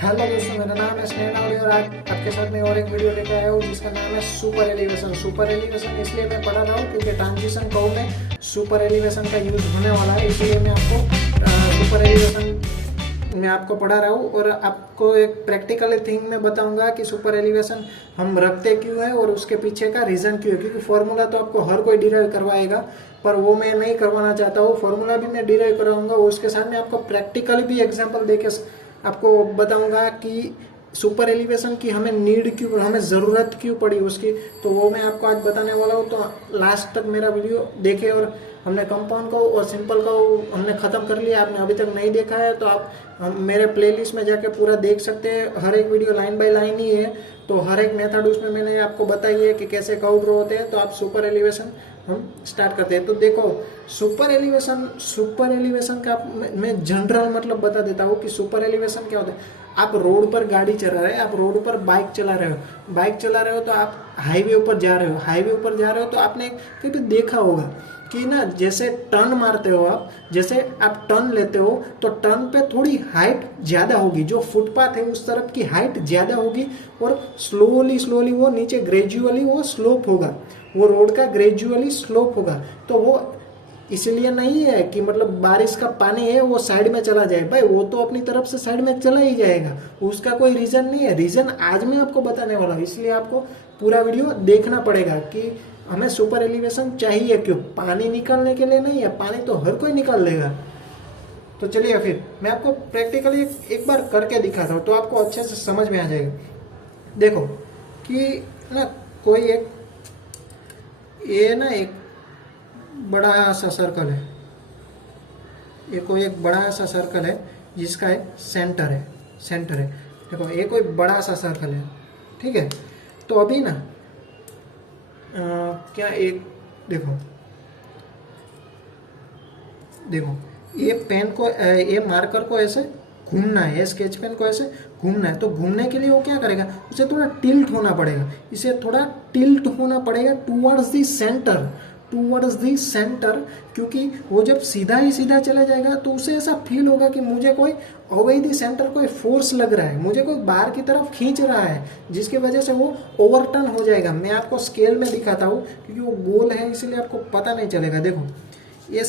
Hello दोस्तों, मेरा नाम है स्नेहा नावड़े और आज आपके साथ मैं और एक वीडियो लेकर आया हूँ जिसका नाम है सुपर एलिवेशन। सुपर एलिवेशन इसलिए मैं पढ़ा रहा हूँ क्योंकि ट्रांजिशन कर्व में सुपर एलिवेशन का यूज होने वाला है, इसलिए मैं आपको सुपर एलिवेशन मैं आपको पढ़ा रहा हूँ। और आपको एक प्रैक्टिकल थिंग में बताऊंगा कि सुपर एलिवेशन हम रखते क्यों है और उसके पीछे का रीज़न क्यों है। क्योंकि फॉर्मूला तो आपको हर कोई डिराइव करवाएगा, पर वो मैं नहीं करवाना चाहता हूँ। फॉर्मूला भी मैं डिराइव करवाऊंगा, उसके साथ में आपको प्रैक्टिकली भी एग्जाम्पल देके आपको बताऊंगा कि सुपर एलिवेशन की हमें नीड क्यों, हमें ज़रूरत क्यों पड़ी उसकी, तो वो मैं आपको आज बताने वाला हूँ। तो लास्ट तक मेरा वीडियो देखे। और हमने कंपाउंड का और सिंपल का हमने ख़त्म कर लिया। आपने अभी तक नहीं देखा है तो आप मेरे प्लेलिस्ट में जाके पूरा देख सकते हैं। हर एक वीडियो लाइन बाय लाइन ही है, तो हर एक मेथड उसमें मैंने आपको बताई है कि कैसे कर्व ड्रॉ होते हैं। तो आप सुपर एलिवेशन हम स्टार्ट करते हैं। तो देखो, सुपर एलिवेशन का मैं जनरल मतलब बता देता हूँ कि सुपर एलिवेशन क्या होता है। आप रोड पर गाड़ी चला रहे हैं, आप रोड पर बाइक चला रहे हो तो आप हाईवे ऊपर जा रहे हो तो आपने कभी देखा होगा कि ना, जैसे टर्न मारते हो आप, जैसे आप टर्न लेते हो तो टर्न पे थोड़ी हाइट ज़्यादा होगी, जो फुटपाथ है उस तरफ की हाइट ज़्यादा होगी और स्लोली वो नीचे ग्रेजुअली वो स्लोप होगा, वो रोड का ग्रेजुअली स्लोप होगा। तो वो इसलिए नहीं है कि मतलब बारिश का पानी है वो साइड में चला जाए, भाई वो तो अपनी तरफ से साइड में चला ही जाएगा, उसका कोई रीज़न नहीं है। रीज़न आज मैं आपको बताने वाला हूँ, इसलिए आपको पूरा वीडियो देखना पड़ेगा कि हमें सुपर एलिवेशन चाहिए क्यों। पानी निकालने के लिए नहीं है, पानी तो हर कोई निकाल लेगा। तो चलिए फिर मैं आपको प्रैक्टिकली एक बार करके दिखाता हूँ तो आपको अच्छे से समझ में आ जाएगा। देखो कि ना, कोई एक ये ना एक बड़ा सा सर्कल है, ये कोई एक बड़ा सा सर्कल है जिसका एक सेंटर है। देखो ये कोई बड़ा सा सर्कल है, ठीक है। तो अभी ना क्या एक देखो ये पेन को ये मार्कर को ऐसे घूमना है, स्केच पेन को ऐसे घूमना है। तो घूमने के लिए वो क्या करेगा, उसे थोड़ा टिल्ट होना पड़ेगा टूवर्ड्स दी सेंटर। क्योंकि वो जब सीधा ही सीधा चला जाएगा तो उसे ऐसा फील होगा कि मुझे कोई अवैध सेंटर कोई फोर्स लग रहा है, मुझे कोई बाहर की तरफ खींच रहा है, जिसकी वजह से वो ओवरटर्न हो जाएगा। मैं आपको स्केल में दिखाता हूँ क्योंकि वो गोल है इसलिए आपको पता नहीं चलेगा। देखो ये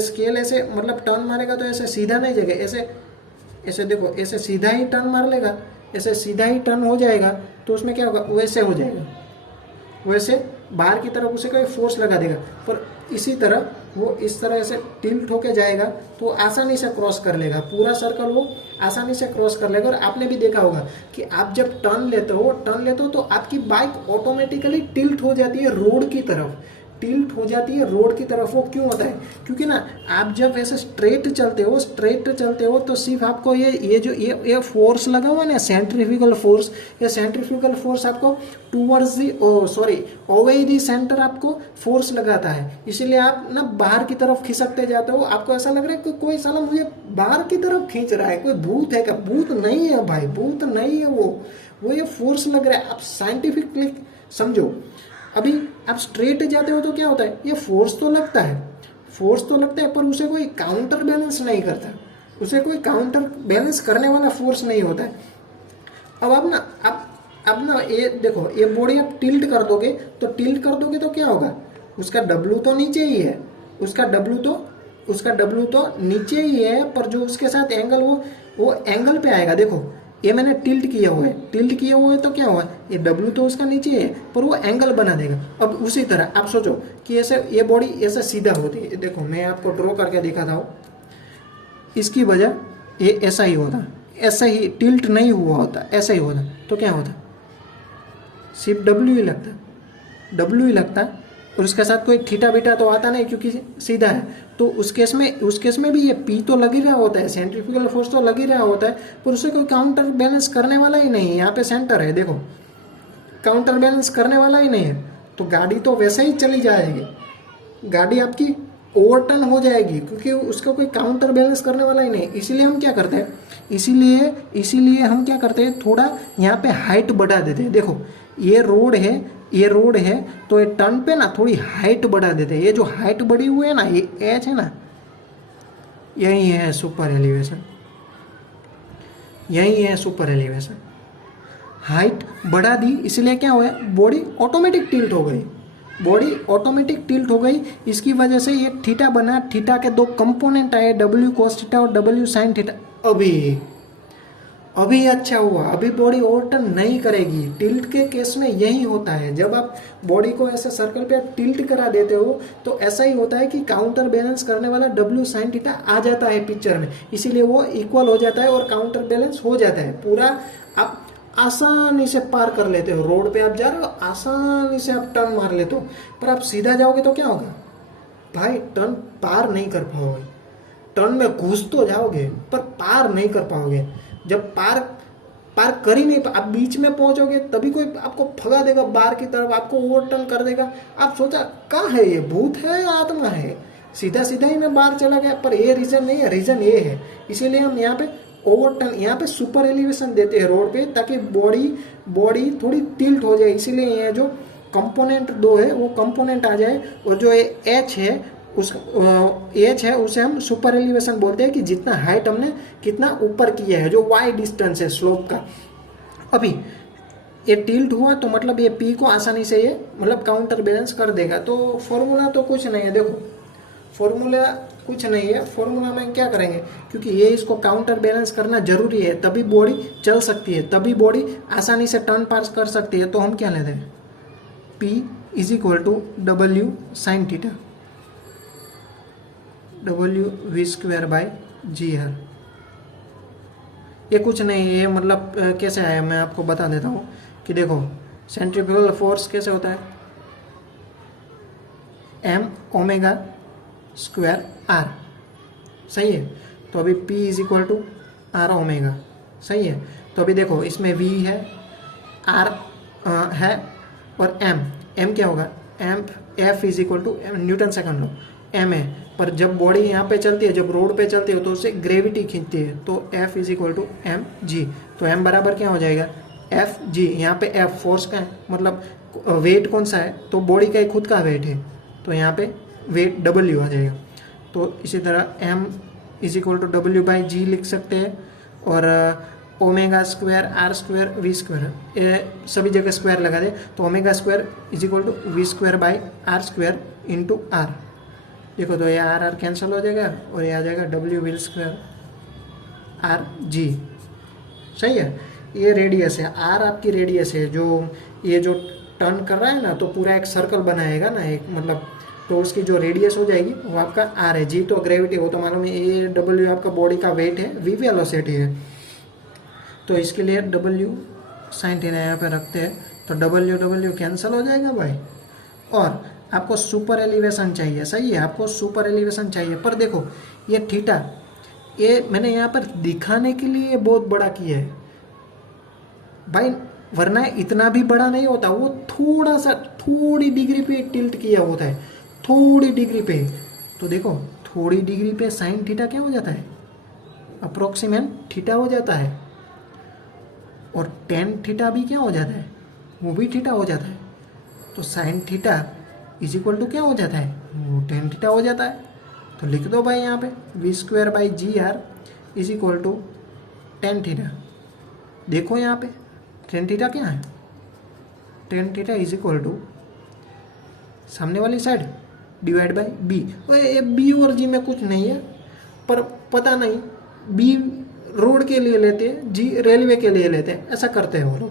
स्केल ऐसे मतलब टर्न मारेगा तो ऐसे सीधा नहीं जाएगा, ऐसे देखो ऐसे सीधा ही टर्न मार लेगा, ऐसे सीधा ही टर्न हो जाएगा। तो उसमें क्या होगा, वैसे हो जाएगा, वैसे बाहर की तरफ उसे कोई फोर्स लगा देगा। पर इसी तरह वो इस तरह ऐसे टिल्ट होके जाएगा तो आसानी से क्रॉस कर लेगा, पूरा सर्कल वो आसानी से क्रॉस कर लेगा। और आपने भी देखा होगा कि आप जब टर्न लेते हो तो आपकी बाइक ऑटोमेटिकली टिल्ट हो जाती है रोड की तरफ। वो क्यों होता है, क्योंकि ना आप जब ऐसे स्ट्रेट चलते हो तो सिर्फ आपको ये फोर्स लगा हुआ ना, सेंट्रीफ्यूगल फोर्स आपको टूवर्ड्स दी ओवे दी सेंटर आपको फोर्स लगाता है। इसीलिए आप ना बाहर की तरफ खिसकते जाते हो। आपको ऐसा लग रहा है कि कोई साला मुझे बाहर की तरफ खींच रहा है, कोई भूत है क्या? भूत नहीं है भाई, भूत नहीं है, वो ये फोर्स लग रहा है। आप साइंटिफिकली समझो। अभी आप स्ट्रेट जाते हो तो क्या होता है, ये फोर्स तो लगता है पर उसे कोई काउंटर बैलेंस नहीं करता, उसे कोई काउंटर बैलेंस करने वाला फोर्स नहीं होता है। अब ना ये देखो, ये बॉडी आप टिल्ट कर दोगे तो क्या होगा, उसका डब्ल्यू तो नीचे ही है, उसका डब्ल्यू तो नीचे ही है, पर जो उसके साथ एंगल वो एंगल पे आएगा। देखो ये मैंने टिल्ट किया हुआ है तो क्या हुआ, ये डब्ल्यू तो उसका नीचे है पर वो एंगल बना देगा। अब उसी तरह आप सोचो कि ऐसे ये बॉडी ऐसे सीधा होती है। देखो मैं आपको ड्रॉ करके दिखाता हूँ, इसकी वजह ये ऐसा ही होता, ऐसा ही टिल्ट नहीं हुआ होता, ऐसा ही होता तो क्या होता, सिर्फ डब्ल्यू ही लगता और उसके साथ कोई थीटा बीटा तो आता नहीं क्योंकि सीधा है। तो उस केस में भी ये पी तो लग ही रहा होता है, सेंट्रीफ्यूगल फोर्स तो लग ही रहा होता है, पर उसे कोई काउंटर बैलेंस करने वाला ही नहीं है। यहाँ पे सेंटर है, देखो काउंटर बैलेंस करने वाला ही नहीं है, तो गाड़ी तो वैसे ही चली जाएगी, गाड़ी आपकी ओवरटर्न हो जाएगी क्योंकि उसका कोई काउंटर बैलेंस करने वाला ही नहीं। इसीलिए हम क्या करते हैं, थोड़ा यहाँ पे हाइट बढ़ा देते हैं। देखो ये रोड है तो ये टर्न पे ना थोड़ी हाइट बढ़ा देते हैं। ये जो हाइट बढ़ी हुई है ना, ये एच है ना, यही है सुपर एलिवेशन। यही है सुपर एलिवेशन। हाइट बढ़ा दी इसलिए क्या हुआ, बॉडी ऑटोमेटिक टिल्ट हो गई, बॉडी ऑटोमेटिक टिल्ट हो गई। इसकी वजह से ये थीटा बना, थीटा के दो कंपोनेंट आए, डब्ल्यू कॉस थीटा और डब्ल्यू साइन थीटा। अभी अच्छा हुआ, अभी बॉडी ओवरटर्न नहीं करेगी। टिल्ट के केस में यही होता है, जब आप बॉडी को ऐसे सर्कल पे टिल्ट करा देते हो तो ऐसा ही होता है कि काउंटर बैलेंस करने वाला डब्ल्यू साइन थीटा आ जाता है पिक्चर में, इसीलिए वो इक्वल हो जाता है और काउंटर बैलेंस हो जाता है पूरा। आप आसानी से पार कर लेते हो, रोड पे आप जा रहे हो आसानी से आप टर्न मार लेते हो, पर आप सीधा जाओगे तो क्या होगा भाई, टर्न पार नहीं कर पाओगे। टर्न में घुस तो जाओगे पर पार नहीं कर पाओगे। जब पार कर ही नहीं, आप बीच में पहुंचोगे तभी कोई आपको भगा देगा बाहर की तरफ, आपको ओवरटर्न कर देगा। आप सोचा कहाँ है ये, भूत है या आत्मा है, सीधा सीधा ही मैं बाहर चला गया। पर ये रीजन नहीं है, रीजन ये है, इसीलिए हम यहाँ पे ओवरटर्न, यहाँ पे सुपर एलिवेशन देते हैं रोड पे, ताकि बॉडी थोड़ी टिल्ट हो जाए। इसीलिए ये जो कंपोनेंट दो है वो कंपोनेंट आ जाए, और जो एच है उस एच है उसे हम सुपर एलिवेशन बोलते हैं, कि जितना हाइट हमने कितना ऊपर किया है, जो वाई डिस्टेंस है स्लोप का। अभी ये टिल्ट हुआ तो मतलब ये पी को आसानी से ये मतलब काउंटर बैलेंस कर देगा। तो फॉर्मूला तो कुछ नहीं है, देखो फॉर्मूला कुछ नहीं है। फॉर्मूला में क्या करेंगे, क्योंकि ये इसको काउंटर बैलेंस करना जरूरी है, तभी बॉडी चल सकती है, तभी बॉडी आसानी से टर्न पास कर सकती है। तो हम क्या लेते हैं, P is equal to W sine theta, W V square by G R. ये कुछ नहीं है, ये मतलब कैसे आया मैं आपको बता देता हूँ कि देखो सेंट्रीफ्यूगल फोर्स कैसे होता है, एम ओमेगा स्क्वायर आर, सही है। तो अभी P is equal to R omega, सही है। तो अभी देखो इसमें V है, R है और M क्या होगा, M F is equal to Newton second law, M है। पर जब बॉडी यहाँ पे चलती है, जब रोड पे चलती है तो उससे ग्रेविटी खींचती है, तो F is equal to M G. तो M बराबर क्या हो जाएगा, एफ जी। यहाँ पे F फोर्स का है, मतलब वेट कौन सा है, तो बॉडी का ही खुद का वेट है, तो यहाँ पे वेट W आ जाएगा। तो इसी तरह M is equal to W by G लिख सकते हैं, और omega square R square V square, सभी जगह स्क्वायर लगा दे, तो omega square is equal to V square by R square into R. देखो तो ये आर कैंसिल हो जाएगा और ये आ जाएगा W wheel square R G, सही है। ये रेडियस है, आर आपकी रेडियस है, जो ये जो टर्न कर रहा है ना, तो पूरा एक सर्कल बनाएगा ना एक, मतलब तो उसकी जो रेडियस हो जाएगी वो आपका आर है। जी तो ग्रेविटी, वो तो मालूम है। ये डब्ल्यू आपका बॉडी का वेट है, वी वेलोसिटी है, तो इसके लिए डब्ल्यू साइन थीटा यहाँ पे रखते हैं, तो डब्ल्यू कैंसिल हो जाएगा भाई। और आपको सुपर एलिवेशन चाहिए, सही है, आपको सुपर एलिवेशन चाहिए। पर देखो ये थीटा, ये मैंने यहाँ पर दिखाने के लिए बहुत बड़ा किया है भाई, वरना इतना भी बड़ा नहीं होता, वो थोड़ा सा थोड़ी डिग्री पे टिल्ट किया होता है, थोड़ी डिग्री पे। तो देखो थोड़ी डिग्री पे साइन थीटा क्या हो जाता है, अप्रोक्सीमेट थीटा हो जाता है, और टेन थीटा भी क्या हो जाता है, वो भी थीटा हो जाता है। तो sine theta is equal to क्या हो जाता है, वो टेन थीटा हो जाता है। तो लिख दो भाई यहाँ पे V square by G R is equal to tan theta. देखो यहाँ पे टेन थीटा क्या है, tan theta is equal to सामने वाली साइड डिवाइड बाई बी। ये बी और जी में कुछ नहीं है, पर पता नहीं बी रोड के लिए लेते हैं, जी रेलवे के लिए लेते हैं, ऐसा करते हैं वो लोग।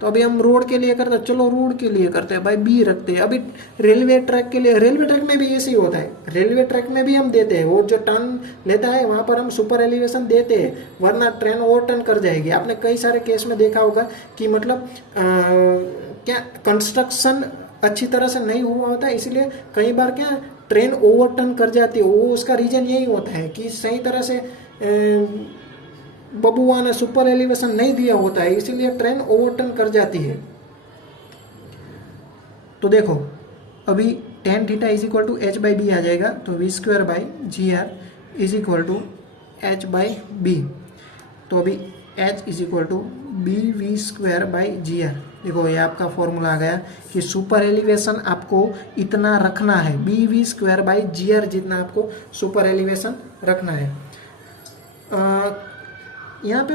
तो अभी हम रोड के लिए करते हैं, चलो रोड के लिए करते हैं भाई, बी रखते हैं। अभी रेलवे ट्रैक के लिए, रेलवे ट्रैक में भी ऐसे ही होता है, रेलवे ट्रैक में भी हम देते हैं, वो जो टर्न लेता है वहाँ पर हम सुपर एलिवेशन देते हैं, वरना ट्रेन ओवर टर्न कर जाएगी। आपने कई सारे केस में देखा होगा कि मतलब क्या कंस्ट्रक्शन अच्छी तरह से नहीं हुआ होता है, इसलिए कई बार क्या ट्रेन ओवर टर्न कर जाती है। वो उसका रीजन यही होता है कि सही तरह से बबुआ ने सुपर एलिवेशन नहीं दिया होता है, इसीलिए ट्रेन ओवरटर्न कर जाती है। तो देखो अभी tan theta is equal to H by B आ जाएगा, तो V square by G R is equal to H by B. तो अभी H is equal to B V square by G R. देखो ये आपका फॉर्मूला आ गया कि सुपर एलिवेशन आपको इतना रखना है, B V square by G R जितना आपको सुपर एलिवेशन रखना है। यहाँ पे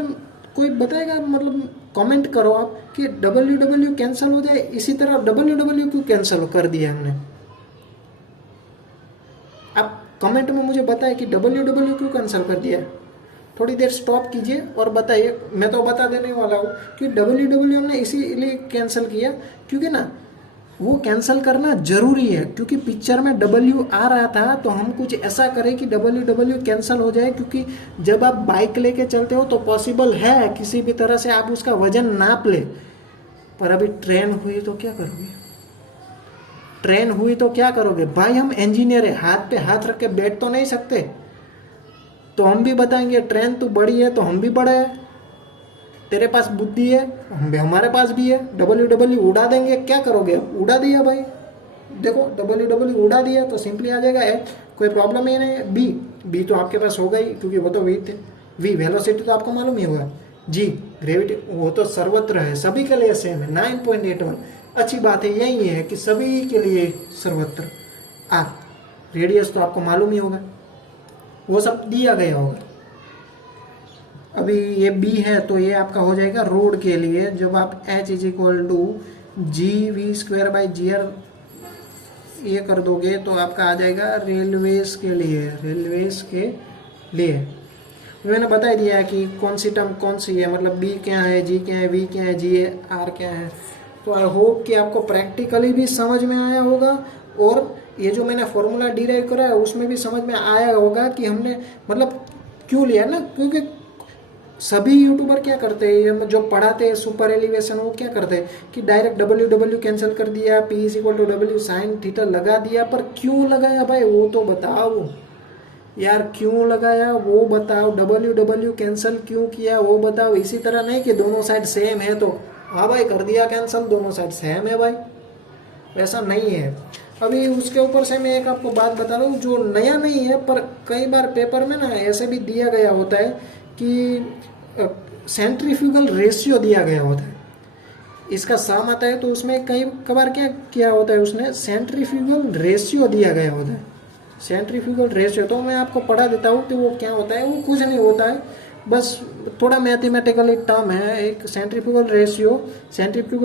कोई बताएगा, मतलब कमेंट करो आप कि डब्ल्यू कैंसिल हो जाए, इसी तरह डब्ल्यू क्यों कैंसिल कर दिया हमने। आप कमेंट में मुझे बताएं कि डब्ल्यू क्यों कैंसिल कर दिया। थोड़ी देर स्टॉप कीजिए और बताइए। मैं तो बता देने वाला हूँ कि डब्ल्यू हमने इसीलिए कैंसिल किया क्योंकि ना वो कैंसिल करना जरूरी है, क्योंकि पिक्चर में डब्ल्यू आ रहा था तो हम कुछ ऐसा करें कि डब्ल्यू कैंसिल हो जाए। क्योंकि जब आप बाइक लेके चलते हो तो पॉसिबल है किसी भी तरह से आप उसका वजन नाप ले, पर अभी ट्रेन हुई तो क्या करोगे, ट्रेन हुई तो क्या करोगे भाई। हम इंजीनियर है, हाथ पे हाथ रख के बैठ तो नहीं सकते, तो हम भी बताएंगे ट्रेन तो बड़ी है तो हम भी बड़े हैं, तेरे पास बुद्धि है हमारे पास भी है, डब्ल्यू उड़ा देंगे, क्या करोगे, उड़ा दिया भाई, देखो डब्ल्यू उड़ा दिया तो सिंपली आ जाएगा एच, कोई प्रॉब्लम ही नहीं है। बी तो आपके पास होगा ही क्योंकि वो तो वी थे। वी वेलोसिटी तो आपको मालूम ही होगा। जी ग्रेविटी वो तो सर्वत्र है, सभी के लिए सेम है 9.81। अच्छी बात है यही है कि सभी के लिए सर्वत्र। आर रेडियस तो आपको मालूम ही होगा, वो सब दिया गया होगा। अभी ये बी है तो ये आपका हो जाएगा रोड के लिए। जब आप H is equal to GV² ये कर दोगे तो आपका आ जाएगा रेलवेज के लिए। रेलवेज के लिए मैंने बता दिया है कि कौन सी टर्म कौन सी है, मतलब बी क्या है, जी क्या है, वी क्या है, जी है, आर क्या है। तो आई होप कि आपको प्रैक्टिकली भी समझ में आया होगा और ये जो मैंने फॉर्मूला डिराइव करा है उसमें भी समझ में आया होगा कि हमने मतलब क्यों लिया ना। क्योंकि सभी यूट्यूबर क्या करते हैं, जो पढ़ाते हैं सुपर एलिवेशन, वो क्या करते हैं कि डायरेक्ट डब्ल्यू कैंसिल कर दिया, P is equal to W sine theta लगा दिया। पर क्यों लगाया भाई वो तो बताओ यार, क्यों लगाया वो बताओ, डब्ल्यू कैंसिल क्यों किया वो बताओ। इसी तरह नहीं कि दोनों साइड सेम है तो हाँ भाई कर दिया कैंसिल, दोनों साइड सेम है भाई, ऐसा नहीं है। अभी उसके ऊपर से मैं एक आपको बात बता रहा हूँ जो नया नहीं है, पर कई बार पेपर में ना ऐसे भी दिया गया होता है कि सेंट्रीफ्यूगल रेशियो दिया गया होता है, इसका सम आता है तो उसमें कई बार क्या किया होता है उसने, सेंट्रीफ्यूगल रेशियो दिया गया होता है। सेंट्रीफ्यूगल रेशियो तो मैं आपको पढ़ा देता हूँ कि वो क्या होता है। वो कुछ नहीं होता है, बस थोड़ा मैथमेटिकल एक टर्म है, एक centrifugal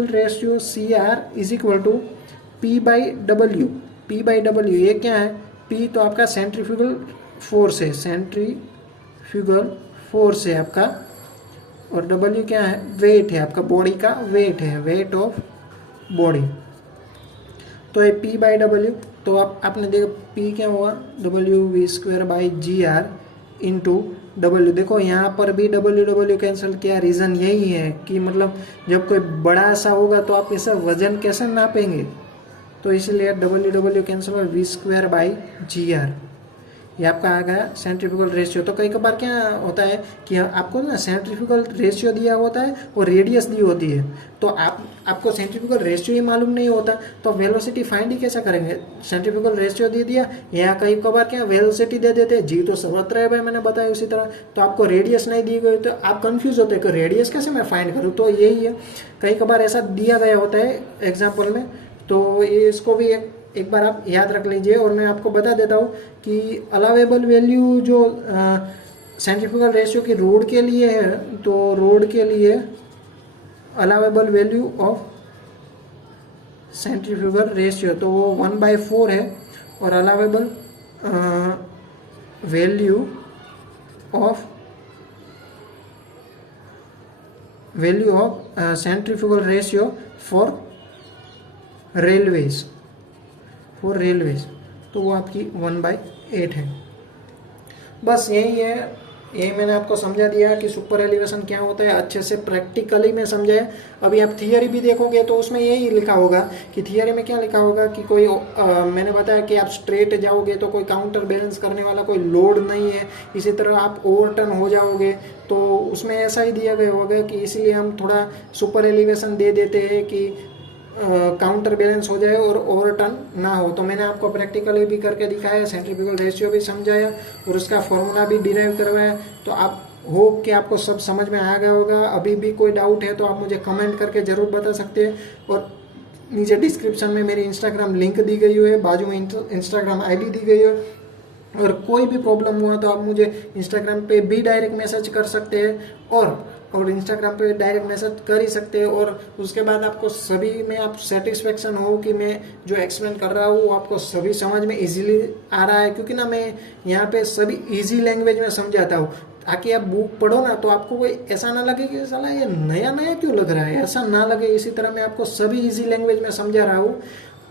ratio CR is equal to P/W। P/W ये क्या है, P तो आपका सेंट्रीफ्यूगल फोर्स है, सेंट्रीफ्यूगल फोर्स है आपका, और W क्या है, वेट है आपका, बॉडी का वेट है, वेट ऑफ बॉडी। तो ये P/W तो आपने देखा P क्या हुआ, WV²/GR इंटू W। देखो यहाँ पर भी डब्ल्यू कैंसिल किया, रीज़न यही है कि मतलब जब कोई बड़ा सा होगा तो आप इसे वजन कैसे नापेंगे, तो इसलिए डब्ल्यू कैंसिल और V²/GR ये आपका आ गया सेंट्रीफ्यूगल रेशियो। तो कई बार क्या होता है कि आपको ना सेंट्रीफ्यूगल रेशियो दिया होता है और रेडियस दी होती है, तो आपको सेंट्रीफ्यूगल रेशियो ही मालूम नहीं होता तो वेलोसिटी फाइंड ही कैसे करेंगे। सेंट्रीफ्यूगल रेशियो दे दिया, या कई बार क्या वेलोसिटी दे देते हैं, जी तो सर्वत्र है भाई मैंने बताया उसी तरह, तो आपको रेडियस नहीं दी गई तो आप कंफ्यूज होते हैं कि रेडियस कैसे मैं फाइंड करूँ। तो यही है, कई बार ऐसा दिया गया होता है एग्जाम्पल में, तो ये इसको भी एक बार आप याद रख लीजिए। और मैं आपको बता देता हूँ कि अलावेबल वैल्यू जो सेंट्रीफ्यूगल रेशियो की रोड के लिए है, तो रोड के लिए allowable value of centrifugal ratio तो वो 1/4 है, और allowable value of centrifugal ratio for railways तो वो आपकी 1/8 है। बस यही है, यही मैंने आपको समझा दिया कि सुपर एलिवेशन क्या होता है, अच्छे से प्रैक्टिकली में समझाया। अभी आप थियरी भी देखोगे तो उसमें यही लिखा होगा कि थियरी में क्या लिखा होगा कि कोई मैंने बताया कि आप स्ट्रेट जाओगे तो कोई काउंटर बैलेंस करने वाला कोई लोड नहीं है, इसी तरह आप ओवरटर्न हो जाओगे तो उसमें ऐसा ही दिया गया होगा कि इसलिए हम थोड़ा सुपर एलिवेशन दे देते हैं कि काउंटर बैलेंस हो जाए और ओवरटर्न ना हो। तो मैंने आपको प्रैक्टिकली भी करके दिखाया, सेंट्रीफ्यूगल रेशियो भी समझाया और उसका फॉर्मूला भी डिराइव करवाया। तो आप होप कि आपको सब समझ में आ गया होगा। अभी भी कोई डाउट है तो आप मुझे कमेंट करके ज़रूर बता सकते हैं, और नीचे डिस्क्रिप्शन में मेरी इंस्टाग्राम लिंक दी गई है, बाजू में इंस्टाग्राम ID दी गई है, और कोई भी प्रॉब्लम हुआ तो आप मुझे इंस्टाग्राम पे भी डायरेक्ट मैसेज कर सकते हैं। और और इंस्टाग्राम पे डायरेक्ट मैसेज कर ही सकते हैं। और उसके बाद आपको सभी में आप सेटिस्फेक्शन हो कि मैं जो एक्सप्लेन कर रहा हूँ आपको सभी समझ में इजीली आ रहा है, क्योंकि ना मैं यहाँ पे सभी इजी लैंग्वेज में समझाता हूँ, ताकि आप बुक पढ़ो ना तो आपको कोई ऐसा ना लगे कि साला ये नया नया क्यों लग रहा है, ऐसा ना लगे। इसी तरह मैं आपको सभी इजी लैंग्वेज में समझा रहा हूँ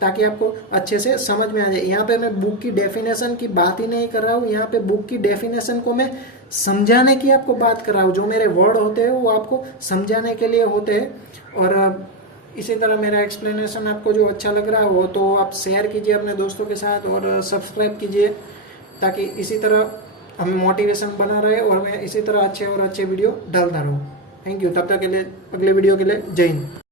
ताकि आपको अच्छे से समझ में आ जाए। यहाँ पे मैं बुक की डेफिनेशन की बात ही नहीं कर रहा हूँ, यहाँ पे बुक की डेफिनेशन को मैं समझाने की आपको बात कर रहा हूँ। जो मेरे वर्ड होते हैं वो आपको समझाने के लिए होते हैं। और इसी तरह मेरा एक्सप्लेनेशन आपको जो अच्छा लग रहा हो तो आप शेयर कीजिए अपने दोस्तों के साथ और सब्सक्राइब कीजिए, ताकि इसी तरह हमें मोटिवेशन बना रहे और मैं इसी तरह अच्छे और अच्छे वीडियो डालता रहूँ। Thank you. तब तक के लिए, अगले वीडियो के लिए जय हिंद।